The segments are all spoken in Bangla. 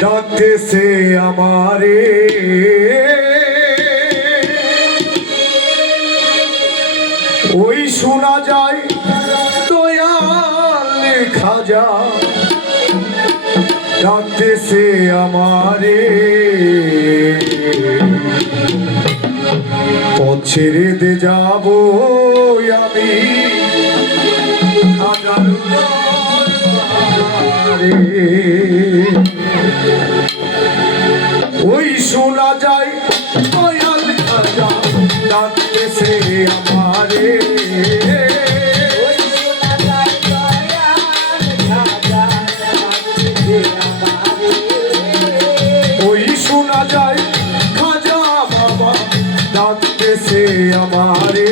ডাকতেছে আমারে। ওই শোনা যায় দয়াল খাজা। ডাকতেছে আমারে। পথ ছেড়ে দে যাব আমি। খাজার দরবারে। ডাকতেছে আমারে। ওই শোনা যায়, খাজা বাবা ডাকতেছে আমারে।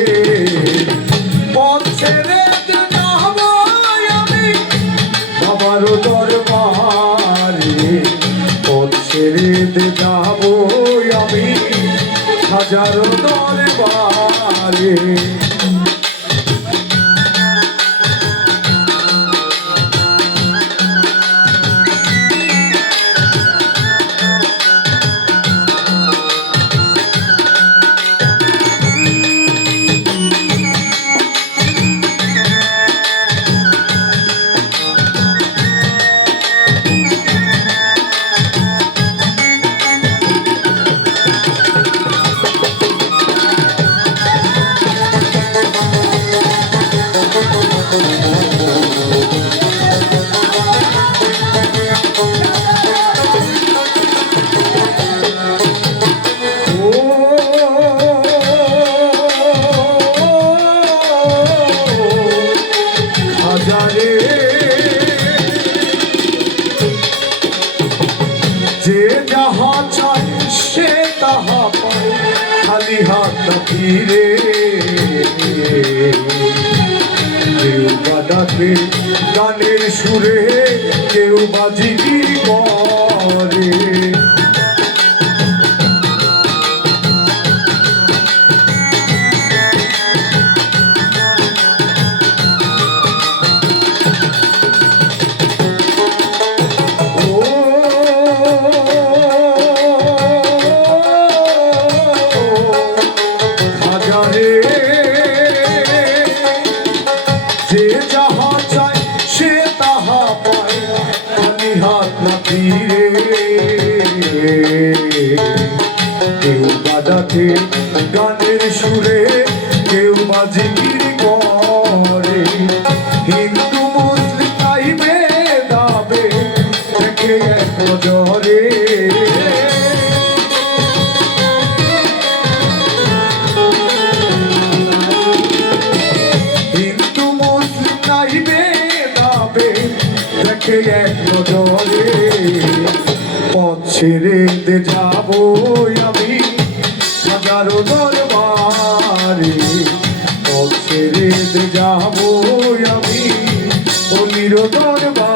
পথ ছেড়ে আমি বাবার দরবারে। পথ ছেড়ে যাব আমি হাজারো দরবারে। হাজারে হাত ফিরে কেউ বা ডাকে গানের করে বাজাতে গানের সুরে কেউ বাজিগির করে। হিন্দু মুসলিম আইবে দাবে, দেখে এক নজরে। হিন্দু মুসলিম দাবে, দেখে এক নজরে। পথ ছেড়ে যাব আমি। হাজারো দরবারে পথ ছেড়ে দে যাব আমি অলির দরবারে।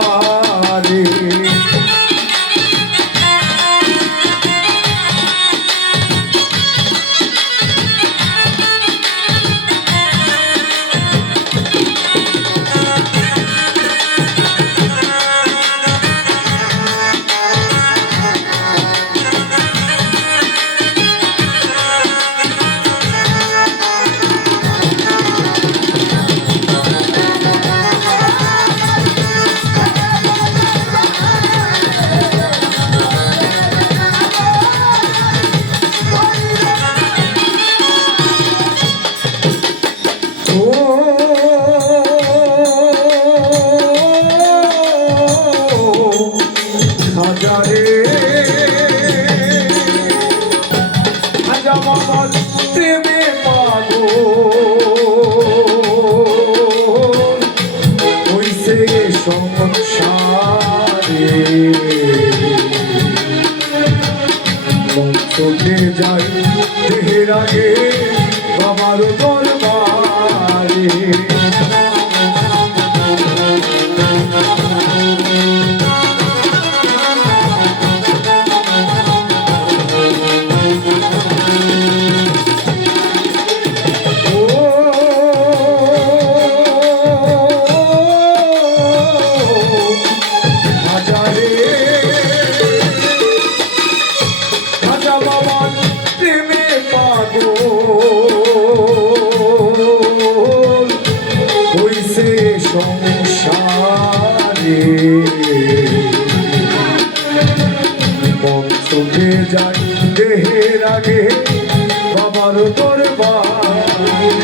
চোখে যায় দেহের আগে বাবার দরবারে।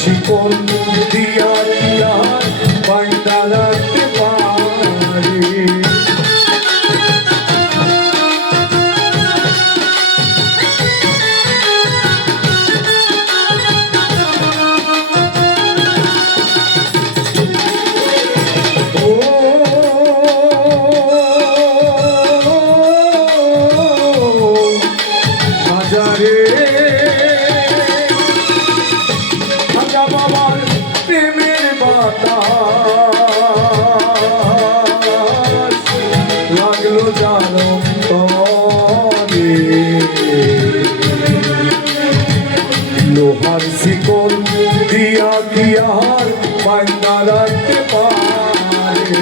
শিকল দিয়া দিয়ার পায়না রাখতে পারে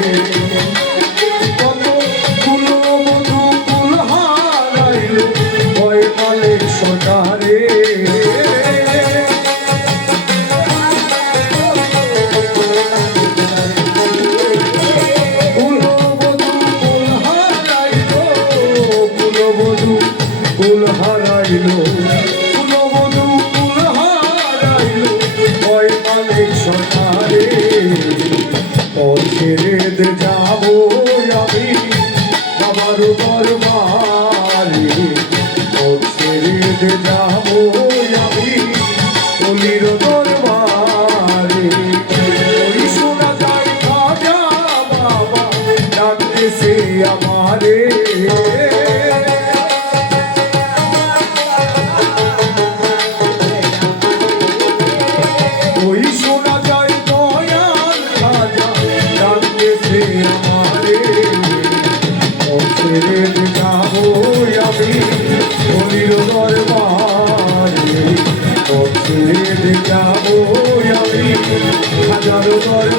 কত কুলো মধু কুল হারাইল ভয় মালিক সদারে কুল হারাইল। যাব আমি। হাজার দরবারে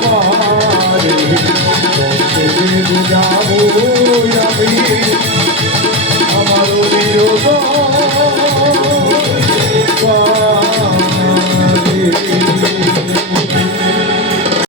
যাব আমি। আমার বিরোধ